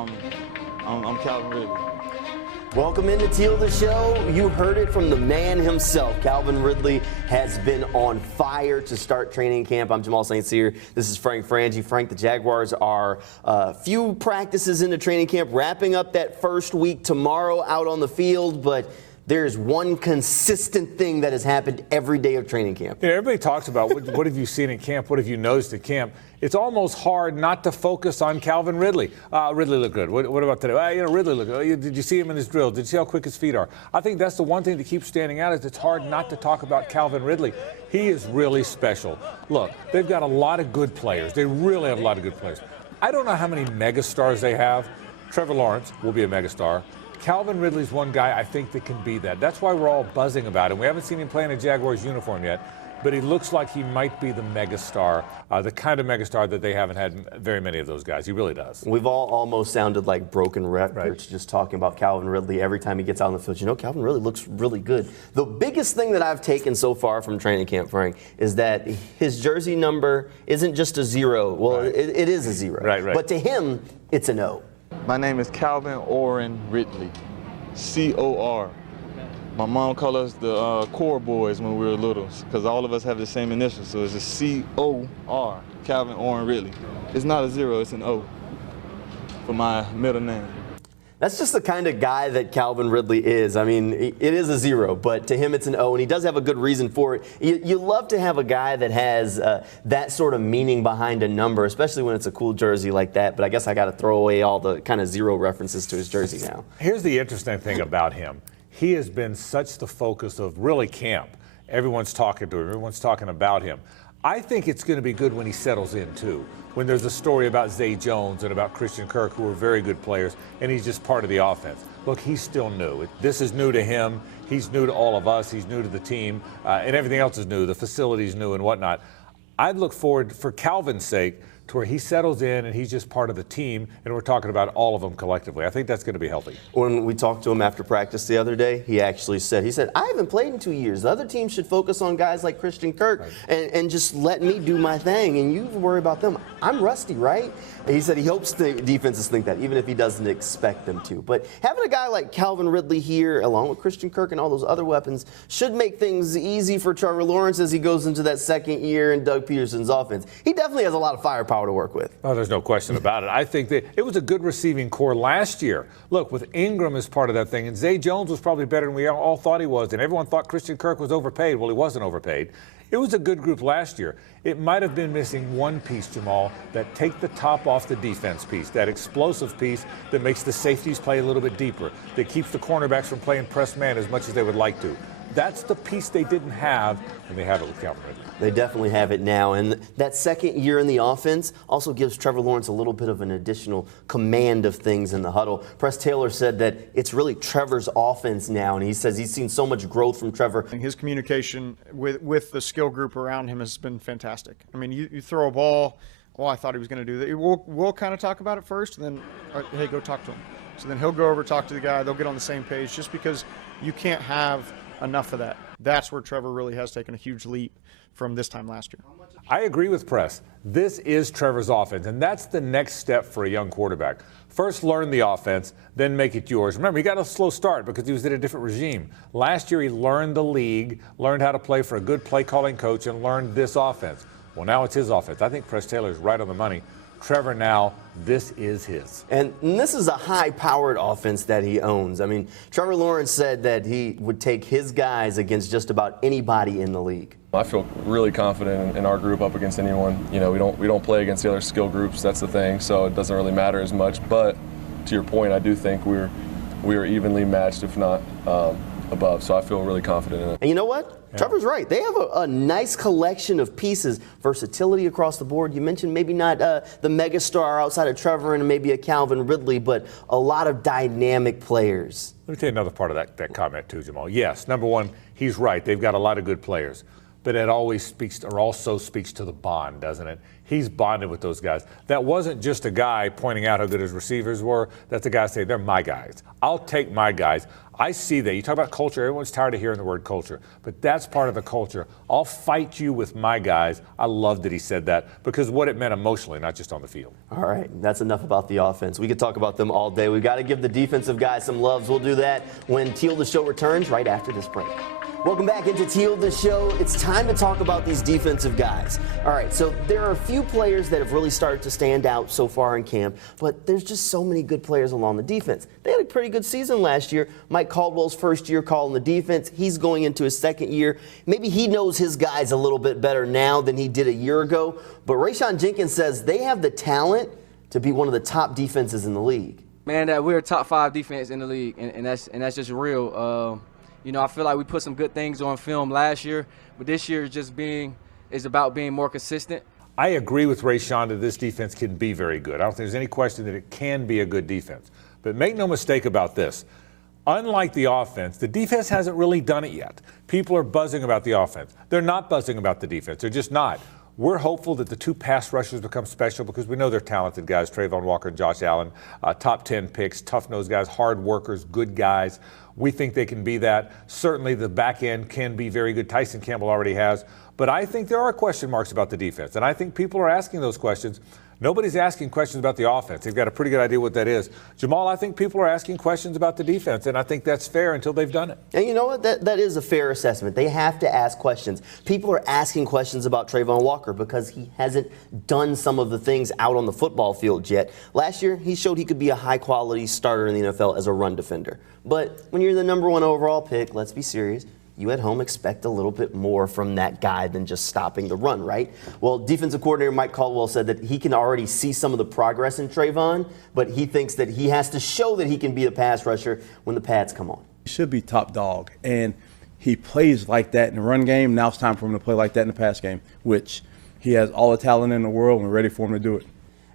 I'm Calvin Ridley. Welcome into Teal the Show. You heard it from the man himself. Calvin Ridley has been on fire to start training camp. I'm Jamal St. Cyr. This is Frank Frangie. Frank, the Jaguars are a few practices into training camp, wrapping up that first week tomorrow out on the field, but there's one consistent thing that has happened every day of training camp. Yeah, everybody talks about what have you seen in camp, what have you noticed at camp. It's almost hard not to focus on Calvin Ridley. Ridley looked good. What about today? Ridley looked good. Did you see him in his drills? Did you see how quick his feet are? I think that's the one thing that keeps standing out is it's hard not to talk about Calvin Ridley. He is really special. Look, they've got a lot of good players. They really have a lot of good players. I don't know how many megastars they have. Trevor Lawrence will be a megastar. Calvin Ridley's one guy I think that can be that. That's why we're all buzzing about him. We haven't seen him play in a Jaguars uniform yet, but he looks like he might be the megastar, the kind of megastar that they haven't had very many of those guys. He really does. We've all almost sounded like broken records just talking about Calvin Ridley every time he gets out on the field. You know, Calvin Ridley looks really good. The biggest thing that I've taken so far from training camp, Frank, is that his jersey number isn't just a 0. Well, it is a 0. Right. But to him, it's an O. My name is Calvin Orrin Ridley, C-O-R. My mom called us the Core Boys when we were little, because all of us have the same initials, so it's just C-O-R, Calvin Orrin Ridley. It's not a 0, it's an O for my middle name. That's just the kind of guy that Calvin Ridley is. I mean, it is a 0, but to him it's an O, and he does have a good reason for it. You love to have a guy that has that sort of meaning behind a number, especially when it's a cool jersey like that, but I guess I got to throw away all the kind of 0 references to his jersey now. Here's the interesting thing about him. He has been such the focus of really camp. Everyone's talking to him. Everyone's talking about him. I think it's going to be good when he settles in, too. When there's a story about Zay Jones and about Christian Kirk, who are very good players, and he's just part of the offense. Look, he's still new. This is new to him. He's new to all of us. He's new to the team. And everything else is new. The facility's new and whatnot. I'd look forward, for Calvin's sake, to where he settles in and he's just part of the team, and we're talking about all of them collectively. I think that's going to be healthy. When we talked to him after practice the other day, he actually said, I haven't played in 2 years. The other team should focus on guys like Christian Kirk and just let me do my thing, and you worry about them. I'm rusty, right? And he said he hopes the defenses think that, even if he doesn't expect them to. But having a guy like Calvin Ridley here, along with Christian Kirk and all those other weapons, should make things easy for Trevor Lawrence as he goes into that second year in Doug Peterson's offense. He definitely has a lot of firepower to work with. Oh, there's no question about it. I think that it was a good receiving core last year. Look, with Ingram as part of that thing, and Zay Jones was probably better than we all thought he was, and everyone thought Christian Kirk was overpaid. Well, he wasn't overpaid. It was a good group last year. It might have been missing one piece, Jamal, that take the top off the defense piece, that explosive piece that makes the safeties play a little bit deeper, that keeps the cornerbacks from playing press man as much as they would like to. That's the piece they didn't have, and they have it with Calvin Ridley. They definitely have it now. And that second year in the offense also gives Trevor Lawrence a little bit of an additional command of things in the huddle. Press Taylor said that it's really Trevor's offense now, and he says he's seen so much growth from Trevor. His communication with the skill group around him has been fantastic. I mean, you throw a ball, I thought he was going to do that. We'll kind of talk about it first, and then, hey, go talk to him. So then he'll go over, talk to the guy. They'll get on the same page just because you can't have enough of that. That's where Trevor really has taken a huge leap from this time last year. I agree with Press. This is Trevor's offense, and that's the next step for a young quarterback. First, learn the offense, then make it yours. Remember, he got a slow start because he was in a different regime. Last year, he learned the league, learned how to play for a good play-calling coach, and learned this offense. Well, now it's his offense. I think Press Taylor is right on the money. Trevor now, this is his. And this is a high-powered offense that he owns. I mean, Trevor Lawrence said that he would take his guys against just about anybody in the league. I feel really confident in our group up against anyone. You know, we don't play against the other skill groups. That's the thing. So it doesn't really matter as much. But to your point, I do think we are evenly matched, if not above. So I feel really confident in it. And you know what? Yeah. Trevor's right. They have a nice collection of pieces, versatility across the board. You mentioned maybe not the megastar outside of Trevor and maybe a Calvin Ridley, but a lot of dynamic players. Let me tell you another part of that comment too, Jamal. Yes, number one, he's right. They've got a lot of good players. But it always also speaks to the bond, doesn't it? he's bonded with those guys. That wasn't just a guy pointing out how good his receivers were. That's a guy saying, they're my guys. I'll take my guys. I see that. You talk about culture. Everyone's tired of hearing the word culture, but that's part of the culture. I'll fight you with my guys. I love that he said that because what it meant emotionally, not just on the field. All right, that's enough about the offense. We could talk about them all day. We've got to give the defensive guys some loves. We'll do that when Teal the Show returns right after this break. Welcome back into Teal the Show. It's time to talk about these defensive guys. All right, so there are a few players that have really started to stand out so far in camp, but there's just so many good players along the defense. They had a pretty good season last year. Mike Caldwell's first year calling the defense. He's going into his second year. Maybe he knows his guys a little bit better now than he did a year ago, but Rayshawn Jenkins says they have the talent to be one of the top defenses in the league. Man, we're a top 5 defense in the league, and that's just real. You know, I feel like we put some good things on film last year, but this year is about being more consistent. I agree with Rayshawn that this defense can be very good. I don't think there's any question that it can be a good defense. But make no mistake about this. Unlike the offense, the defense hasn't really done it yet. People are buzzing about the offense. They're not buzzing about the defense. They're just not. We're hopeful that the 2 pass rushers become special because we know they're talented guys, Trayvon Walker and Josh Allen, top 10 picks, tough-nosed guys, hard workers, good guys. We think they can be that. Certainly the back end can be very good. Tyson Campbell already has. But I think there are question marks about the defense, and I think people are asking those questions. Nobody's asking questions about the offense. They've got a pretty good idea what that is. Jamal, I think people are asking questions about the defense, and I think that's fair until they've done it. And you know what? That is a fair assessment. They have to ask questions. People are asking questions about Trayvon Walker because he hasn't done some of the things out on the football field yet. Last year, he showed he could be a high-quality starter in the NFL as a run defender. But when you're the #1 overall pick, let's be serious, you at home expect a little bit more from that guy than just stopping the run, right? Well, defensive coordinator Mike Caldwell said that he can already see some of the progress in Trayvon, but he thinks that he has to show that he can be a pass rusher when the pads come on. He should be top dog, and he plays like that in the run game. Now it's time for him to play like that in the pass game, which he has all the talent in the world, and we're ready for him to do it.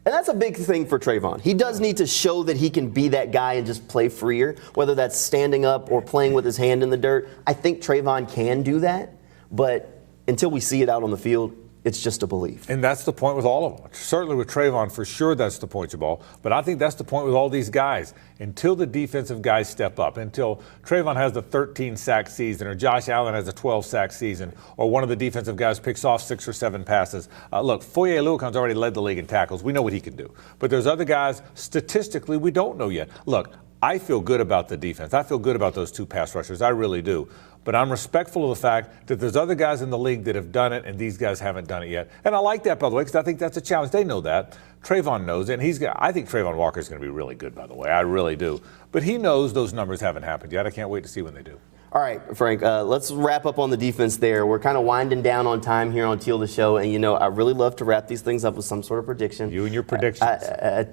And that's a big thing for Trayvon. He does need to show that he can be that guy and just play freer, whether that's standing up or playing with his hand in the dirt. I think Trayvon can do that, but until we see it out on the field, it's just a belief. And that's the point with all of them. Certainly with Trayvon, for sure that's the point, Jabal. But I think that's the point with all these guys. Until the defensive guys step up, until Trayvon has the 13-sack season or Josh Allen has a 12-sack season or one of the defensive guys picks off 6 or 7 passes. Look, Foye Oluokan's already led the league in tackles. We know what he can do. But there's other guys, statistically, we don't know yet. Look, I feel good about the defense. I feel good about those 2 pass rushers. I really do. But I'm respectful of the fact that there's other guys in the league that have done it, and these guys haven't done it yet. And I like that, by the way, because I think that's a challenge. They know that. Trayvon knows it, and I think Trayvon Walker is going to be really good, by the way. I really do. But he knows those numbers haven't happened yet. I can't wait to see when they do. All right, Frank, let's wrap up on the defense there. We're kind of winding down on time here on Teal the Show, and, you know, I really love to wrap these things up with some sort of prediction. You and your predictions.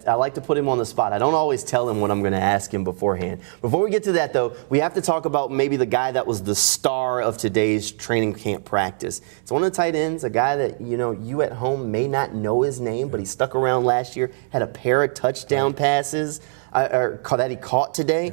I like to put him on the spot. I don't always tell him what I'm going to ask him beforehand. Before we get to that, though, we have to talk about maybe the guy that was the star of today's training camp practice. It's one of the tight ends, a guy that, you know, you at home may not know his name, but he stuck around last year, had a pair of touchdown passes that he caught today.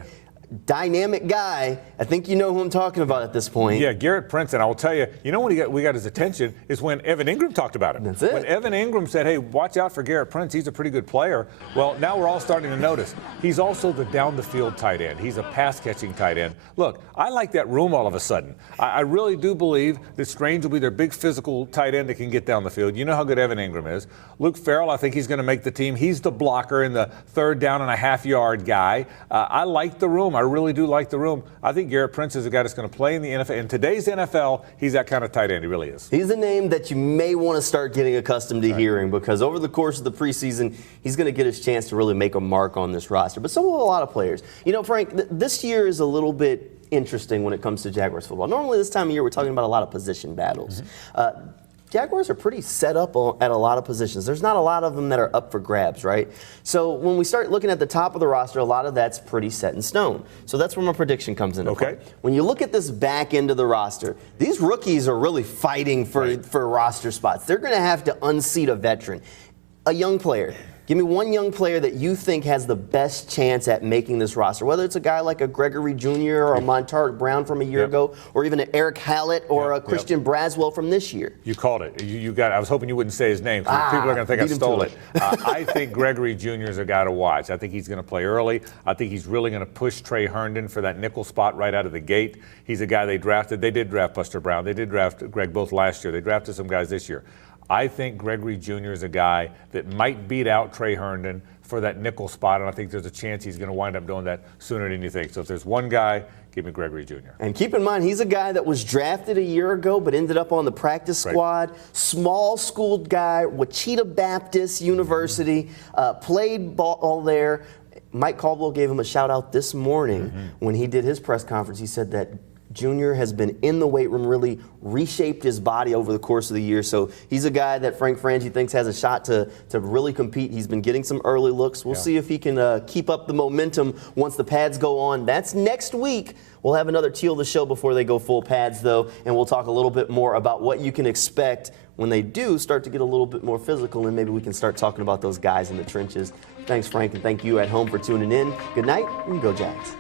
Dynamic guy. I think you know who I'm talking about at this point. Yeah, Garrett Princeton. I will tell you, you know when we got his attention is when Evan Ingram talked about him. That's it. When Evan Ingram said, hey, watch out for Garrett Prince. He's a pretty good player. Well, now we're all starting to notice. He's also the down-the-field tight end. He's a pass-catching tight end. Look, I like that room all of a sudden. I really do believe that Strange will be their big physical tight end that can get down the field. You know how good Evan Ingram is. Luke Farrell, I think he's going to make the team. He's the blocker and the 3rd down and a half-yard guy. I like the room. I really do like the room. I think Garrett Prince is a guy that's going to play in the NFL. In today's NFL, he's that kind of tight end. He really is. He's a name that you may want to start getting accustomed to hearing because over the course of the preseason, he's going to get his chance to really make a mark on this roster. But so will a lot of players. You know, Frank, this year is a little bit interesting when it comes to Jaguars football. Normally this time of year, we're talking about a lot of position battles. Jaguars are pretty set up at a lot of positions. There's not a lot of them that are up for grabs, right? So when we start looking at the top of the roster, a lot of that's pretty set in stone. So that's where my prediction comes into play. When you look at this back end of the roster, these rookies are really fighting for roster spots. They're going to have to unseat a veteran, a young player. Give me one young player that you think has the best chance at making this roster, whether it's a guy like a Gregory Jr. or a Montark Brown from a year ago, or even an Eric Hallett or a Christian Braswell from this year. You called it. You got. I was hoping you wouldn't say his name, because people are going to think I stole it. I think Gregory Jr. is a guy to watch. I think he's going to play early. I think he's really going to push Trey Herndon for that nickel spot right out of the gate. He's a guy they drafted. They did draft Buster Brown. They did draft Greg both last year. They drafted some guys this year. I think Gregory Jr. is a guy that might beat out Trey Herndon for that nickel spot, and I think there's a chance he's going to wind up doing that sooner than you think. So if there's one guy, give me Gregory Jr. And keep in mind, he's a guy that was drafted a year ago but ended up on the practice squad. Small-schooled guy, Wichita Baptist University, played ball there. Mike Caldwell gave him a shout-out this morning when he did his press conference. He said that Junior has been in the weight room, really reshaped his body over the course of the year. So he's a guy that Frank Frangie thinks has a shot to really compete. He's been getting some early looks. We'll see if he can keep up the momentum once the pads go on. That's next week. We'll have another Teal the show before they go full pads, though, and we'll talk a little bit more about what you can expect when they do start to get a little bit more physical, and maybe we can start talking about those guys in the trenches. Thanks, Frank, and thank you at home for tuning in. Good night, and go Jags.